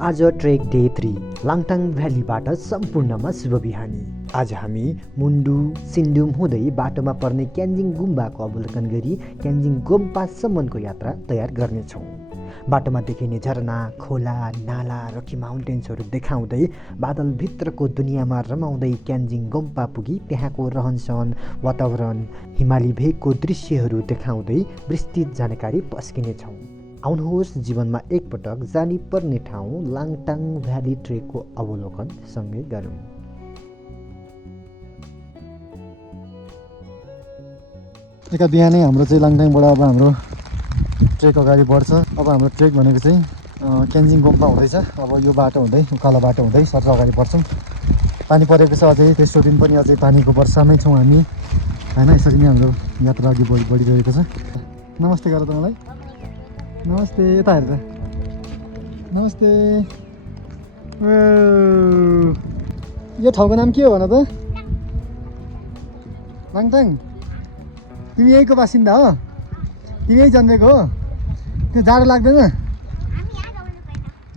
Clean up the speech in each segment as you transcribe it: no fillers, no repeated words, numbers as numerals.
आज trek day 3 Langtang भ्यालीबाट सम्पूर्णमा शुभ बिहानी। आज हामी मुन्डु सिन्डुम हुँदै बाटोमा पर्ने क्यान्जिङ गुम्बाको अवलोकन गरी क्यान्जिङ गोम्पासम्मको यात्रा तयार गर्नेछौँ। बाटोमा देखिने झरना, खोला, नाला, रकी माउन्टेन्सहरू देखाउँदै बादलभित्रको दुनियाँमा रमाउँदै क्यान्जिङ गोम्पा पुगी त्यहाँको रहनसहन, वातावरण, हिमाली भेगको दृश्यहरू देखाउँदै विस्तृत जानकारी पस्किनेछौँ। आउनुहोस् जीवनमा एकपटक जानी पर्ने ठाउँ लाङटाङ भ्याली ट्रेकको अवलोकन सँगै गरौँ। एका बिहानै हाम्रो चाहिँ लाङटाङबाट अब हाम्रो ट्रेक अगाडि बढ्छ। अब हाम्रो ट्रेक भनेको चाहिँ क्यान्जिङ गोम्पा हुँदैछ। अब यो बाटो हुँदै उकालो बाटो हुँदै सर अगाडि बढ्छौँ। पानी परेको छ अझै, त्यसो दिन पनि अझै पानीको वर्षामै छौँ हामी होइन। यसरी नै हाम्रो यात्रा अघि बढिरहेको छ। नमस्ते गर तपाईँलाई। नमस्ते, यता हेरेर नमस्ते। यो ठाउँको नाम के हो भन त? लाङटाङ। तिमी यहीँको बासिन्दा हो? तिमी यहीँ जन्मेको हो? त्यो जाडो लाग्दैन?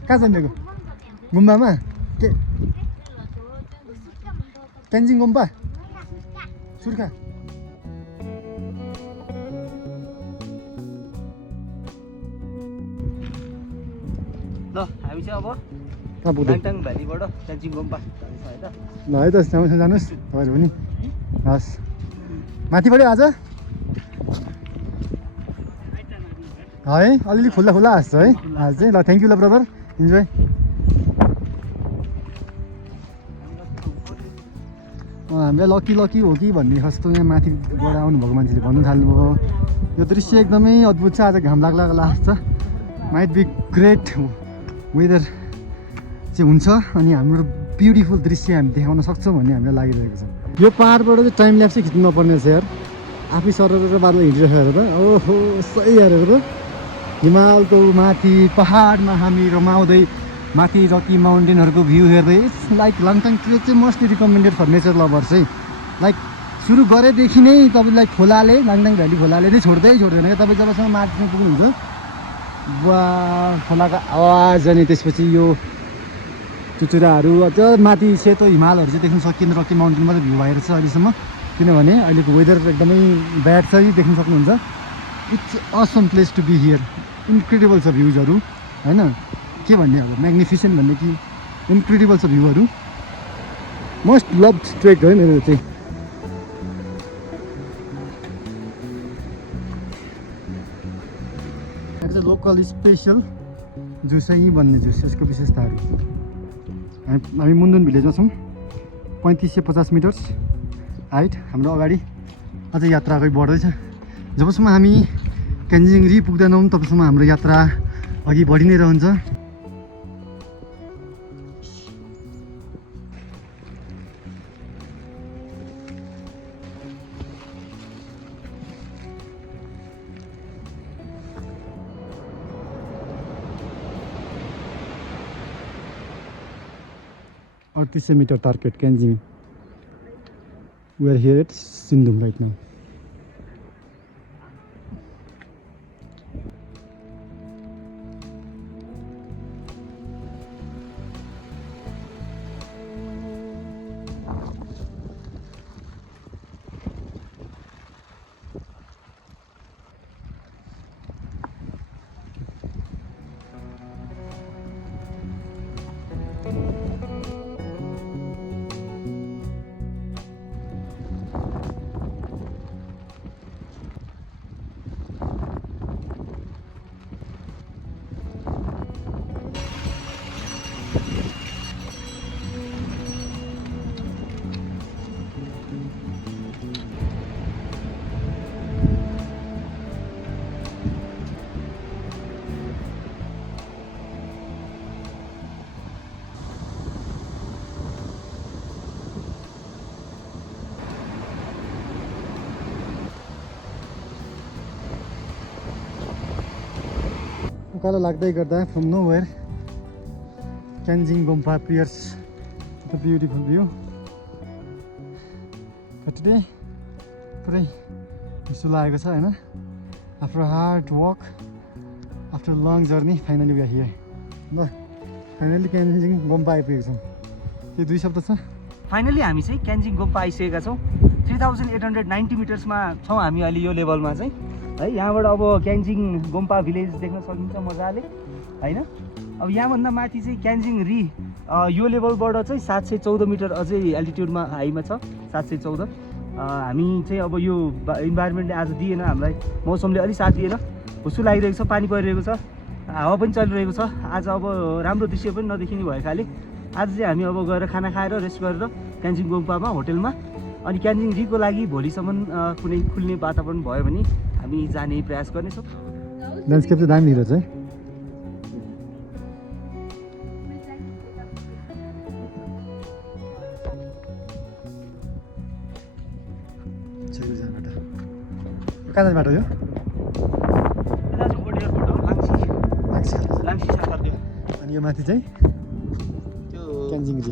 कहाँ जन्मेको? गुम्बामा? के क्यान्जिङ गुम्पा? सुर्खा? ल हामी चाहिँ अब कहाँ पुग्दै? लाङटाङ भ्यालीबाट क्यान्जिङ गुम्पा जाँदैछ है त। ल है त, जानुहोस् जानुहोस् तपाईँहरू पनि। हस्, माथिबाट आज है अलिअलि खुल्ला खुल्ला हाँस्छ है आज चाहिँ। ल थ्याङ्क यू ल ब्रदर, इन्जोय। हामीलाई लकी लकी हो कि भन्ने जस्तो यहाँ माथिबाट आउनुभएको मान्छेले भन्नु थाल्नुभयो। यो दृश्य एकदमै अद्भुत छ। आज घाम लाग्ला लाग्छ, माइट बी ग्रेट वेदर चाहिँ हुन्छ अनि हाम्रो ब्युटिफुल दृश्य हामी देखाउन सक्छौँ भन्ने हामीलाई लागिरहेको छ। यो पाहाडबाट चाहिँ टाइम ल्याप्स चाहिँ खिच्नु नपर्ने रहेछ यार। आफै सरेर बादल हिँडिरहेको हेर त। ओहो सही हेरेर त। हिमालको माथि पहाडमा हामी रमाउँदै माथि रकी माउन्टेनहरूको भ्यू हेर्दै। इट्स लाइक लाङटाङ ट्रेक चाहिँ mostly recommended for nature lovers चाहिँ। लाइक सुरु गरेदेखि नै तपाईँलाई खोलाले, लाङटाङ भ्याली खोलाले चाहिँ छोड्दैन क्या। तपाईँ जबसम्म माथिसम्म पुग्नुहुन्छ वा खोलाको आवाज अनि त्यसपछि यो चुचुराहरू अझ माथि सेतो हिमालहरू चाहिँ देख्न सकिँदैन। रकी माउन्टेन मात्रै भ्यू भएर छ अहिलेसम्म, किनभने अहिलेको वेदर एकदमै ब्याड छ। देख्न सक्नुहुन्छ। It's awesome place to be here. Incredible छ भ्युजहरू होइन, के भन्ने अब, म्याग्निफिसेन्ट भन्ने कि इन्क्रेडिबल छ भ्यूहरू। मोस्ट लभड ट्रेक है मेरो चाहिँ। लोकल स्पेसल जुस है भन्ने जुस, यसको विशेषताहरू। हामी मुन्दुन भिलेजमा छौँ। 3550 मिटर्स हाइट। हाम्रो अगाडि अझै यात्रा अगाडि बढ्दैछ। जबसम्म हामी क्यान्जिङ री पुग्दैनौँ तबसम्म हाम्रो यात्रा अघि बढी नै रहन्छ। और 300 meter target Kyanjin. We are here at Sindum right now. उकालो लाग्दै गर्दा from nowhere Kyanjin Gompa appears with a beautiful view. But today पुरै चिसो लागेको छ हैन. After a hard walk, after a long journey, finally we are here. ल finally Kyanjin गुम्पा आइपुगेको छौँ। के 2 शब्द छ? फाइनली हामी चाहिँ क्यान्जिङ गुम्पा आइसकेका छौँ। 3890 मिटर्समा छौँ हामी अहिले यो लेभलमा चाहिँ है। यहाँबाट अब क्यान्जिङ गुम्पा भिलेज देख्न सकिन्छ मजाले होइन। अब यहाँभन्दा माथि चाहिँ क्यान्जिङ री यो लेभलबाट चाहिँ 714 मिटर अझै एल्टिट्युडमा हाईमा छ 714। हामी चाहिँ अब यो इन्भाइरोमेन्टले आज दिएन हामीलाई, मौसमले अलिक साथ दिएन, हुस्सु लागिरहेको छ, पानी परिरहेको छ, हावा पनि चलिरहेको छ। आज अब राम्रो दृश्य पनि नदेखिने भएकाले आज चाहिँ हामी अब गएर खाना खाएर रेस्ट गरेर क्यान्जिङ गुम्पामा होटेलमा, अनि क्यान्जिङ रीको लागि भोलिसम्म कुनै खुल्ने वातावरण भयो भने हामी जाने प्रयास गर्नेछौँ। ल्यान्डस्केप चाहिँ दामी देखिरहेको छ है। कहाँ जाने बाटो यो? लाङ्सी साखर त्यो। अनि यो माथि चाहिँ त्यो क्यान्जिङ री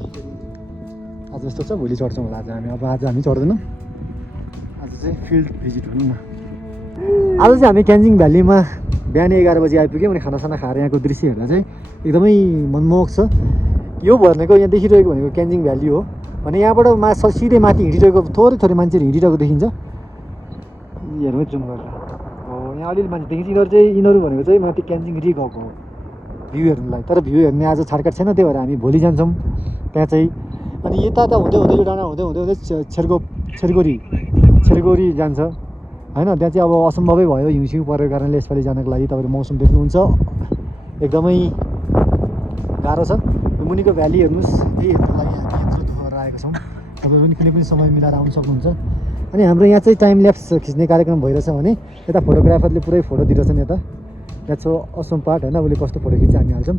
आज यस्तो छ, भोलि चढ्छौँ होला। आज हामी चढ्दैनौँ, आज चाहिँ फिल्ड भिजिट हुनु न। आज चाहिँ हामी क्यान्जिङ भ्यालीमा बिहान 11 बजी आइपुग्यौँ। अनि खानासाना खाएर यहाँको दृश्य हेर्दा चाहिँ एकदमै मनमोहक छ। यो भनेको यहाँ देखिरहेको भनेको क्यान्जिङ भ्याली हो भने यहाँबाट सिधै माथि हिँडिरहेको थोरै थोरै मान्छेहरू हिँडिरहेको देखिन्छ। हेर्नु जुम गरेर हो, यहाँ अलिअलि मान्छे देखिन्छ। यिनीहरू भनेको चाहिँ माथि क्यान्जिङ री गएको हो भ्यू हेर्नुलाई। तर भ्यू हेर्ने आज छाडकाट छैन, त्यही भएर हामी भोलि जान्छौँ त्यहाँ चाहिँ। अनि यता हुँदै हुँदै यो डाँडा हुँदै हुँदै हुँदै छेरगोरी जान्छ होइन। त्यहाँ चाहिँ अब असम्भवै भयो हिउँसिउँ परेको कारणले यसपालि जानको लागि। तपाईँहरू मौसम देख्नुहुन्छ एकदमै गाह्रो छ। मुनिको भ्याली हेर्नुहोस्, त्यही हेर्नुको लागि हामी यत्रो दुःख गरेर आएका छौँ। तपाईँहरू पनि कुनै पनि समय मिलाएर आउनु सक्नुहुन्छ। अनि हाम्रो यहाँ चाहिँ टाइम ल्याप्स खिच्ने कार्यक्रम भइरहेछ भने यता फोटोग्राफरले पुरै फोटो दिइरहेछन्। यता द्याट्स असम पार्ट होइन। उसले कस्तो फोटो खिच्छ हामी हाल्छौँ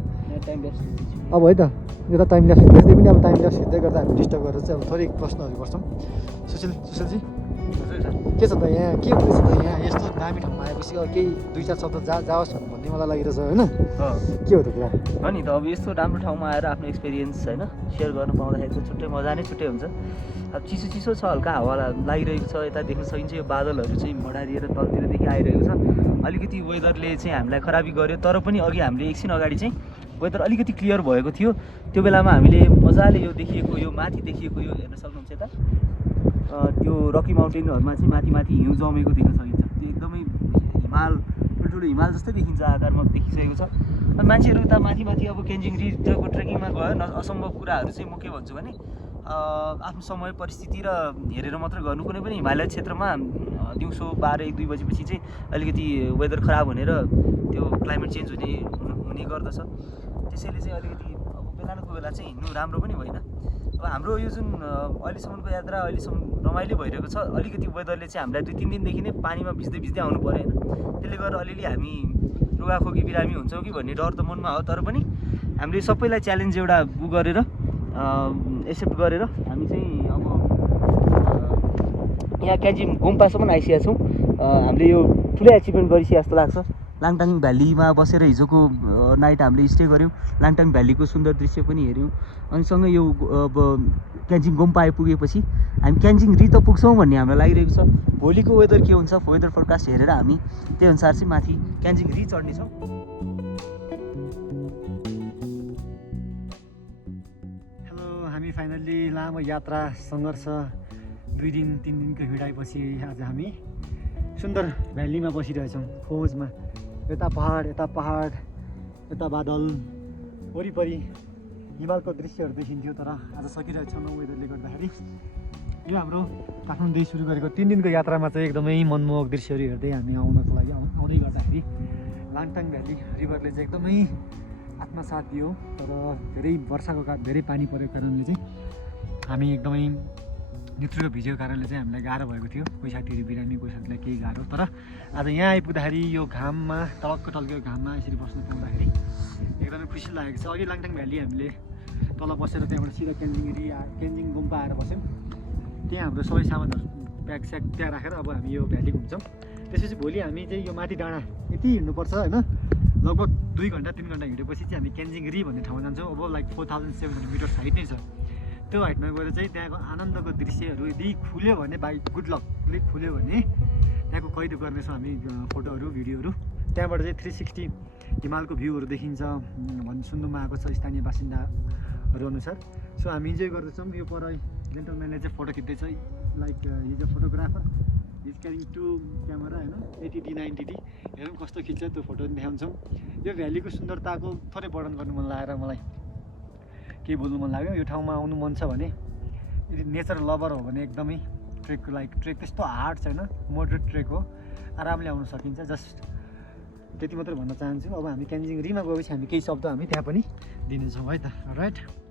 अब है त। यता टाइम ल्याप्स खिच्दै पनि अब टाइम ल्याप्स खिच्दै गर्दा हामी डिस्टर्ब गरेर चाहिँ अब थोरै प्रश्नहरू गर्छौँ। सुशीलजी के छ त यहाँ, के हुँदैछ त यहाँ यस्तो दामी ठाउँमा आएपछि केही 2-4 शब्द जाओस् भन्ने मलाई लागिरहेछ होइन। के हो त कुरा हो नि त। अब यस्तो राम्रो ठाउँमा आएर आफ्नो एक्सपिरियन्स होइन सेयर गर्नु पाउँदाखेरि त छुट्टै मजा नै छुट्टै हुन्छ। अब चिसो छ, हल्का हावा लागिरहेको छ। यता देख्न सकिन्छ यो बादलहरू चाहिँ मडारिएर तलतिरदेखि आइरहेको छ। अलिकति वेदरले चाहिँ हामीलाई खराबी गर्यो, तर पनि अघि हामीले एकछिन अगाडि चाहिँ वेदर अलिकति क्लियर भएको थियो। त्यो बेलामा हामीले मजाले यो देखिएको, यो माथि देखिएको यो हेर्न सक्नुहुन्छ यता त्यो रकी माउन्टेनहरूमा चाहिँ माथि माथि हिउँ जमेको देख्न सकिन्छ। त्यो एकदमै हिमाल, ठुल्ठुलो हिमाल जस्तै देखिन्छ आकारमा देखिसकेको छ। अनि मान्छेहरू उता माथि माथि अब क्यान्जिङ रिजको ट्रेकिङमा गयो असम्भव कुराहरू चाहिँ म के भन्छु भने आफ्नो समय परिस्थिति र हेरेर मात्र गर्नु। कुनै पनि हिमालय क्षेत्रमा दिउँसो 12-1-2 बजेपछि चाहिँ अलिकति वेदर खराब हुने र त्यो क्लाइमेट चेन्ज हुने गर्दछ। त्यसैले चाहिँ अलिकति अब बेलाको बेला चाहिँ हिँड्नु राम्रो पनि होइन। अब हाम्रो यो जुन अहिलेसम्मको यात्रा अहिलेसम्म रमाइलो भइरहेको छ। अलिकति वेदरले चाहिँ हामीलाई 2-3 दिनदेखि नै पानीमा भिज्दै आउनु पऱ्यो होइन। त्यसले गर्दा अलिअलि हामी रुगाखोकी बिरामी हुन्छौँ कि भन्ने डर त मनमा हो। तर पनि हामीले सबैलाई च्यालेन्ज एउटा गरेर एक्सेप्ट गरेर हामी चाहिँ अब यहाँ क्यान्जिङ गुम्पासम्म आइसकेका छौँ। हामीले यो ठुलै एचिभमेन्ट गरिसके जस्तो लाग्छ। लाङटाङ भ्यालीमा बसेर हिजोको नाइट हामीले स्टे गऱ्यौँ। लाङटाङ भ्यालीको सुन्दर दृश्य पनि हेऱ्यौँ। अनि सँगै यो अब क्यान्जिङ गुम्पा आइपुगेपछि हामी क्यान्जिङ री त पुग्छौँ भन्ने हामीलाई लागिरहेको छ। भोलिको वेदर के हुन्छ वेदर फोरकास्ट हेरेर हामी त्यही अनुसार चाहिँ माथि क्यान्जिङ री चढ्नेछौँ। हेलो, हामी फाइनल्ली लामो यात्रा सङ्घर्ष 2 दिन 3 दिनको हिँडाइपछि आज हामी सुन्दर भ्यालीमा बसिरहेछौँ खोजमा। यता पहाड यता बादल, वरिपरि हिमालको दृश्यहरू देखिन्थ्यो। तर आज सकिरहेको छैन वेदरले गर्दाखेरि। यो हाम्रो काठमाडौँदेखि सुरु गरेको 3 दिनको यात्रामा चाहिँ एकदमै मनमोहक दृश्यहरू हेर्दै हामी आउनको लागि आउँदै गर्दाखेरि लाङटाङ भ्याली रिभरले चाहिँ एकदमै आत्मसाथ दियो। तर धेरै वर्षाको धेरै पानी परेको कारणले चाहिँ हामी एकदमै नित्रुको भिजेको कारणले चाहिँ हामीलाई गाह्रो भएको थियो। कोही साथीहरू बिरामी, कोही साथीलाई केही गाह्रो। तर आज यहाँ आइपुग्दाखेरि यो घाममा टल्केको घाममा यसरी बस्नु पाउँदाखेरि एकदमै खुसी लागेको छ। अघि लाङटाङ भ्याली हामीले तल बसेर त्यहाँबाट सिधा क्यान्जिङ गुम्पा आएर बस्यौँ। त्यहाँ हाम्रो सबै सामानहरू प्याकस्याक त्यहाँ राखेर अब हामी यो भ्याली घुम्छौँ। त्यसपछि भोलि हामी चाहिँ यो माथि डाँडा यति हिँड्नुपर्छ होइन। लगभग 2 घन्टा 3 घन्टा हिँडेपछि चाहिँ हामी क्यान्जिङ री भन्ने ठाउँमा जान्छौँ। अब लाइक 4700 मिटर्स हाइट नै छ। त्यो हाइटमा गएर चाहिँ त्यहाँको आनन्दको दृश्यहरू यदि खुल्यो भने बाई गुड लकले खुल्यो भने त्यहाँको कैद गर्नेछौँ हामी फोटोहरू भिडियोहरू। त्यहाँबाट चाहिँ 360 हिमालको भ्यूहरू देखिन्छ भन्ने सुन्नुमा आएको छ स्थानीय बासिन्दाहरू अनुसार। सो हामी इन्जोय गर्दैछौँ। यो पर जेन्टलम्यानले चाहिँ फोटो खिच्दैछ, like he's a photographer, he's carrying 2 camera होइन, 80D 90D। हेरौँ कस्तो खिच्छ, त्यो फोटो पनि देखाउँछौँ। यो भ्यालीको सुन्दरताको थोरै वर्णन गर्नु मन लागेर मलाई केही बोल्नु मन लाग्यो। यो ठाउँमा आउनु मन छ भने, यदि नेचर लभर हो भने एकदमै ट्रेकको लाइक ट्रेक त्यस्तो हार्ड छैन, मोडरेट ट्रेक हो, आरामले आउन सकिन्छ। जस्ट त्यति मात्रै भन्न चाहन्छु। अब हामी क्यान्जिङ रिमा गएपछि हामी केही शब्द हामी त्यहाँ पनि दिनेछौँ है त। राइट।